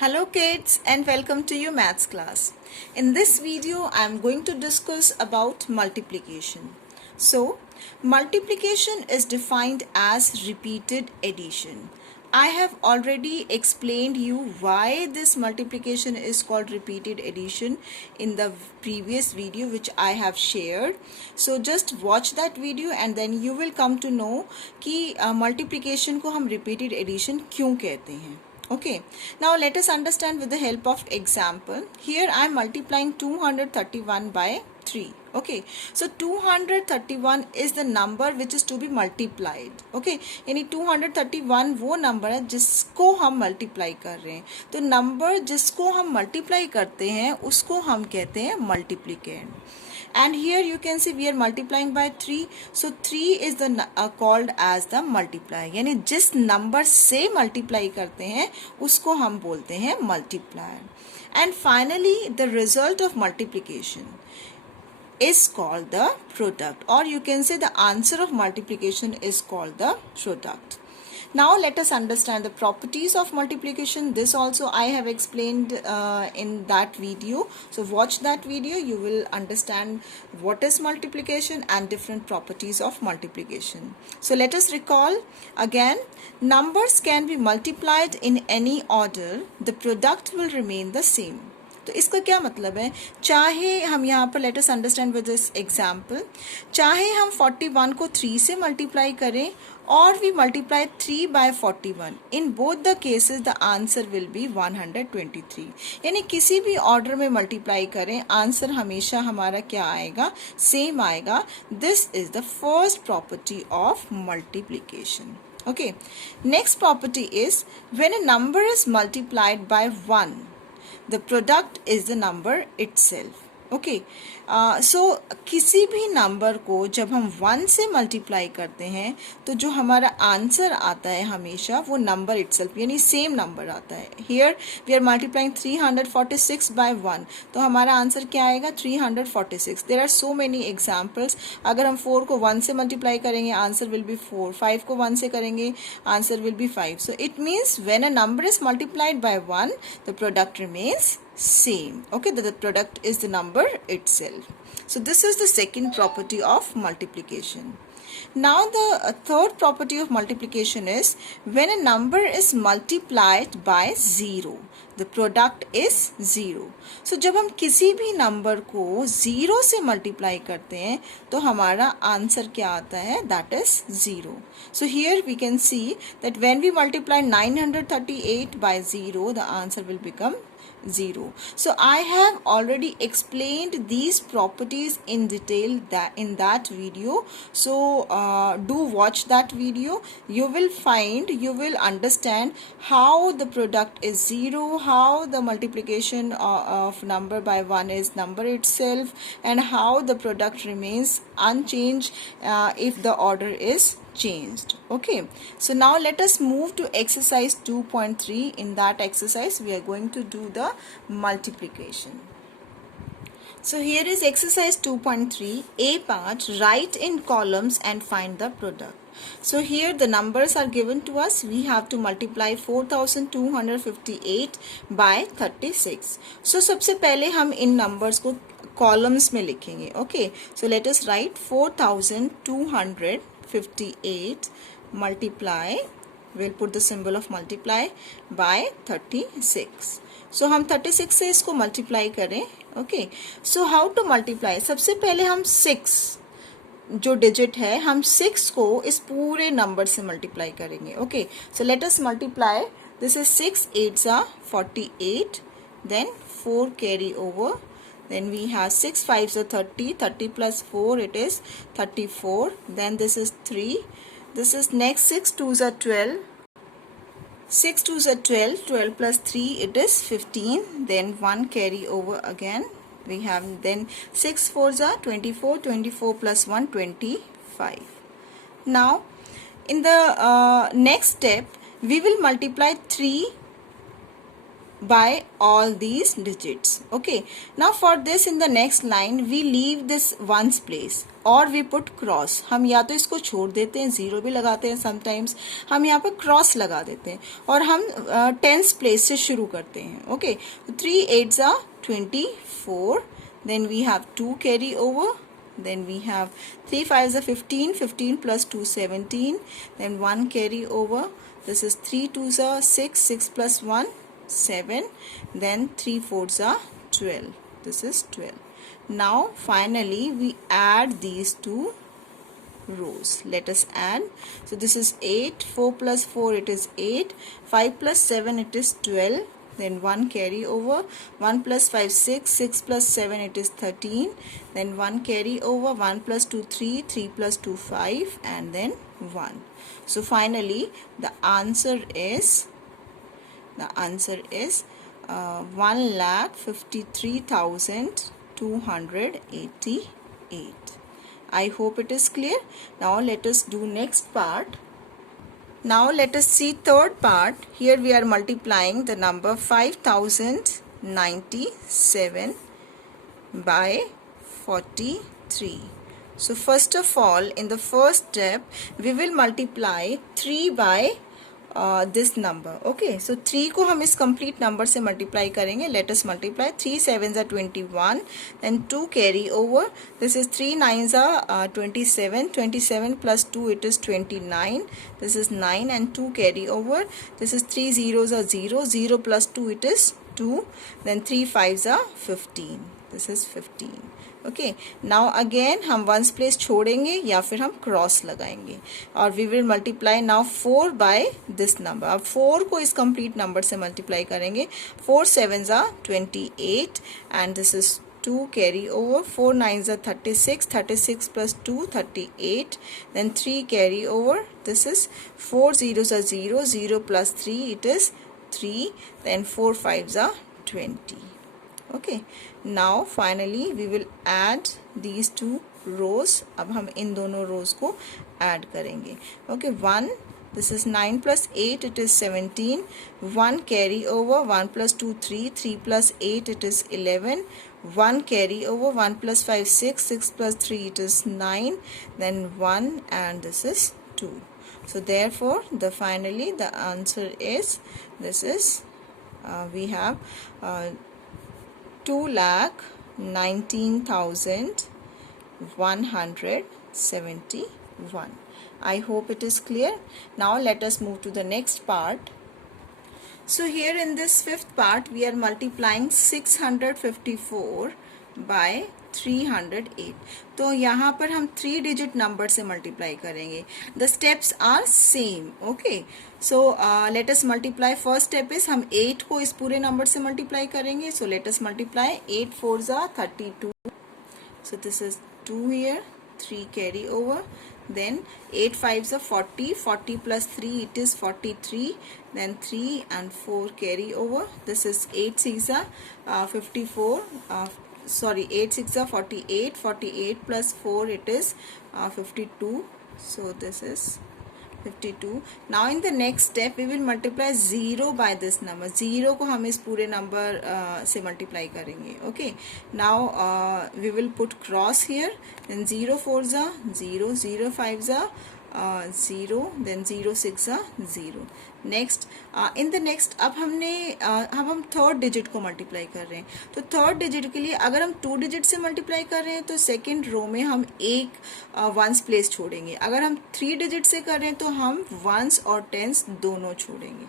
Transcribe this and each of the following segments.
Hello kids and welcome to your maths class. In this video I am going to discuss about multiplication. So multiplication is defined as repeated addition. I have already explained you why this multiplication is called repeated addition in the previous video which I have shared. So just watch that video and then you will come to know कि multiplication को हम repeated addition क्यों कहते हैं. Okay, now let us understand with the help of example. Here I am multiplying 231 by 3. Okay, so 231 is the number which is to be multiplied. Okay, यानी 231 वो number है जिसको हम मल्टीप्लाई कर रहे हैं. तो नंबर जिसको हम मल्टीप्लाई करते हैं उसको हम कहते हैं मल्टीप्लिकेंड. And here you can see we are multiplying by 3. So 3 is the called as the multiplier. यानी जिस नंबर से मल्टीप्लाई करते हैं उसको हम बोलते हैं multiplier. And finally the result of multiplication is called the product, or you can say the answer of multiplication is called the product. Now let us understand the properties of multiplication. This also I have explained in that video. So watch that video. You will understand what is multiplication and different properties of multiplication. So let us recall again. Numbers can be multiplied in any order. The product will remain the same. तो इसका क्या मतलब है, चाहे हम यहाँ पर let us understand with this example, चाहे हम 41 को 3 से मल्टीप्लाई करें और we multiply 3 by 41, in both the cases the answer will be 123. यानी किसी भी ऑर्डर में मल्टीप्लाई करें आंसर हमेशा हमारा क्या आएगा, सेम आएगा. This is the first property of multiplication. Okay, next property is when a number is multiplied by 1, the product is the number itself. Okay, so किसी भी नंबर को जब हम 1 से मल्टीप्लाई करते हैं तो जो हमारा आंसर आता है हमेशा वो नंबर इटसेल्फ यानी सेम नंबर आता है. Here we are multiplying 346 by 1, तो हमारा आंसर क्या आएगा 346. There are so many examples. अगर हम 4 को 1 से मल्टीप्लाई करेंगे आंसर विल बी 4, 5 को 1 से करेंगे answer will B 5. So it means when a number is multiplied by 1 the product remains same. Okay, the product is the number itself. So this is the second property of multiplication. Now the third property of multiplication is when a number is multiplied by 0, the product is 0. So जब हम किसी भी number को 0 से multiply करते हैं तो हमारा आंसर क्या आता है, that is 0. So here we can see that when we multiply 938 by 0, the answer will become 0. So I have already explained these properties in detail in that video. So do watch that video. You will understand how the product is 0, how the multiplication of number by 1 is number itself, and how the product remains unchanged if the order is changed. Okay, so now let us move to exercise 2.3. In that exercise we are going to do the multiplication. So here is exercise 2.3. A part, write in columns and find the product. So here the numbers are given to us. We have to multiply 4258 by 36. So सबसे पहले हम इन numbers को columns में लिखेंगे. Okay, so let us write 4258 multiply, we'll put the symbol of multiply, by 36. So हम 36 से इसको multiply करें. Okay, so how to multiply? सबसे पहले हम 6 जो डिजिट है हम 6 को इस पूरे नंबर से मल्टीप्लाई करेंगे. Okay, so let us multiply. This is 6 8s are 48, then 4 carry over, then we have 6 5s are 30, 30 plus 4 it is 34, then this is 3, this is next 6 2s are 12, 6 2s are 12, 12 plus 3 it is 15, then 1 carry over again, we have then 6 4s are 24, 24 plus 1 25. Now in the next step we will multiply 3 by all these digits. Okay, now for this in the next line we leave this ones place और we put cross. हम या तो इसको छोड़ देते हैं, zero भी लगाते हैं समटाइम्स, हम यहाँ पे क्रॉस लगा देते हैं और हम टेंस प्लेस से शुरू करते हैं. Okay, 3 8s are 24, then we have 2 carry over, then we have 3 5s are 15, 15 plus 2 17, then 1 carry over, this is 3 2s are 6, 6 plus 1 7, then 3 4s are 12, this is 12. Now finally we add these two rows. Let us add. So this is 8, 4 plus 4 it is 8, 5 plus 7 it is 12, then 1 carry over, 1 plus 5 6, 6 plus 7 it is 13, then 1 carry over, 1 plus 2 3, 3 plus 2 5, and then 1. So finally the answer is 1,53,288. I hope it is clear. Now let us do next part. Now let us see third part. Here we are multiplying the number 5097 by 43. So first of all, in the first step we will multiply 3 by this number. Okay, so 3 को हम इस complete number से multiply करेंगे. Let us multiply. 3 7s are 21, then 2 carry over, this is 3 9s are 27, 27 plus 2 it is 29, this is 9, and 2 carry over, this is 3 zeros are 0, 0 plus 2 it is 2, then 3 5s are 15, this is 15. Okay, now again हम once place छोड़ेंगे या फिर हम cross लगाएंगे और we will multiply now 4 by this number. अब 4 को इस कंप्लीट नंबर से मल्टीप्लाई करेंगे. 4 7s are 28 and this is 2 carry over, 4 9s are 36, 36 plus 2 38, then 3 carry over, this is 4 zeros are 0, 0 plus 3 it is 3, then 4 5s are 20. Okay, now finally we will add these two rows. अब हम इन दोनों rows को add करेंगे. Okay, 1, this is 9 plus 8 it is 17, 1 carry over, 1 plus 2 3, 3 plus 8 it is 11, 1 carry over, 1 plus 5 6, 6 plus 3 it is 9, then 1, and this is 2. So therefore the finally the answer is, this is we have 2,19,171. I hope it is clear. Now let us move to the next part. So here in this fifth part we are multiplying 654 by 308. तो यहाँ पर हम 3 digit number से multiply करेंगे. The steps are same. Okay. So let us multiply. First step is हम 8 को इस पूरे number से multiply करेंगे. So let us multiply. 8 4s are 32. So this is 2 here. 3 carry over. Then 8 5s are 40. 40 plus 3 it is 43. Then 3 and 4 carry over. This is 8 6 are 54. 8 6 are 48, 48 plus 4 it is 52, so this is 52. Now in the next step we will multiply 0 by this number. 0 को हम इस पूरे number से multiply करेंगे. Okay, now we will put cross here, then 0 4s are 0, 0 5s are 0, then 0 6 are 0. Next in the next अब हम third digit को multiply कर रहे हैं. तो थर्ड डिजिट के लिए अगर हम 2 डिजिट से मल्टीप्लाई कर रहे हैं तो सेकेंड रो में हम एक वंस प्लेस छोड़ेंगे. अगर हम 3 डिजिट से कर रहे हैं तो हम वंस और टेंस दोनों छोड़ेंगे.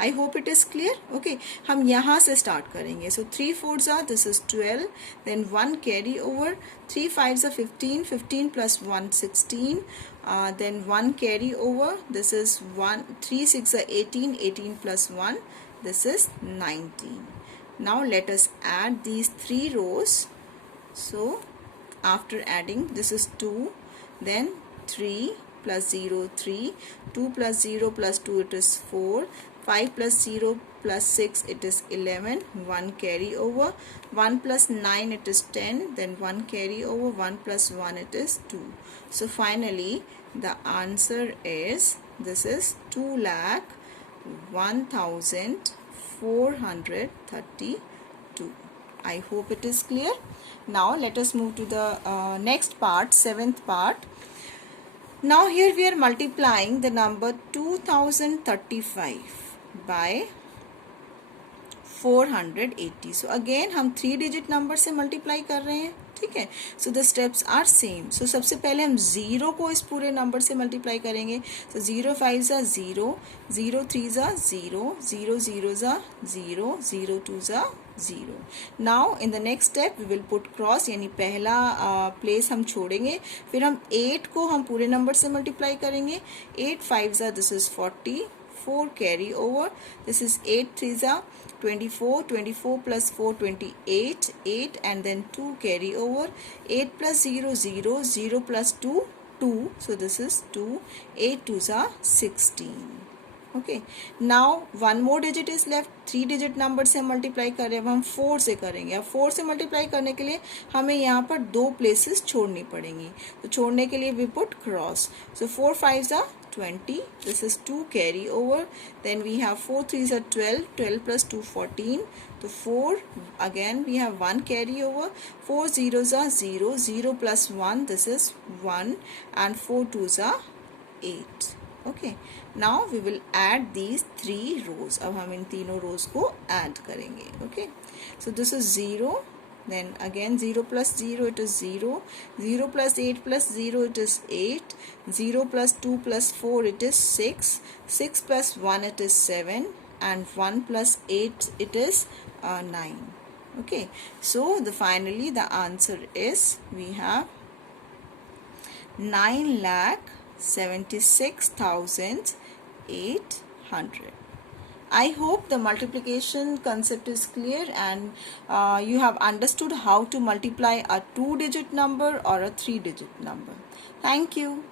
I hope it is clear. Okay, हम यहाँ से स्टार्ट करेंगे. सो 3 4s are, this is 12, then 1 carry over, 3 5s are 15, 15 plus 1 16, then 1 carry over, this is 3 6 are 18, 18 plus 1, this is 19. Now let us add these 3 rows. So after adding, this is 2, then 3 plus 0 3, 2 plus 0 plus 2 it is 4, 5 plus 0 plus 6 it is 11, 1 carry over, 1 plus 9 it is 10, then 1 carry over, 1 plus 1 it is 2. So finally the answer is, this is 2,01,400. 432. I hope it is clear. Now let us move to the next part, seventh part. Now here we are multiplying the number 2035 by 480. So again हम 3 digit number से multiply कर रहे हैं, ठीक है. So the steps are same. So सबसे पहले हम 0 को इस पूरे number से multiply करेंगे. So 0 5 जा 0, 0 3 जा 0, 0 0 जा 0, 0 2 जा 0. Now in the next step we will put cross, यानी पहला place हम छोड़ेंगे. फिर हम 8 को हम पूरे number से multiply करेंगे. 8 5 जा this is 40, 4 carry over, this is 8 3 जा 24, 24 plus 4 28, 8 and then 2 carry over, 8 plus 0 0, 0 plus 2 2, so this is 2, 8 2s are 16. Okay, now one more digit is left. 3 digit number से multiply कर रहे हैं, हम 4 से करेंगे. अब 4 से multiply करने के लिए हमें यहाँ पर 2 places छोड़नी पड़ेंगी. तो छोड़ने के लिए we put cross. So 4 5s are 20, this is 2 carry over, then we have 4 3s are 12, 12 plus 2 14, so 4 again we have 1 carry over, 4 zeros are 0, 0 plus 1 this is 1 and 4 2s are 8. Okay, now we will add these 3 rows. अब हम इन तीनों rows को add करेंगे. Okay, so this is 0, then again 0 plus 0 it is 0, 0 plus 8 plus 0 it is 8, 0 plus 2 plus 4 it is 6, 6 plus 1 it is 7 and 1 plus 8 it is 9. Okay, so finally the answer is we have 9,76,800. I hope the multiplication concept is clear and you have understood how to multiply a 2 digit number or a 3 digit number. Thank you.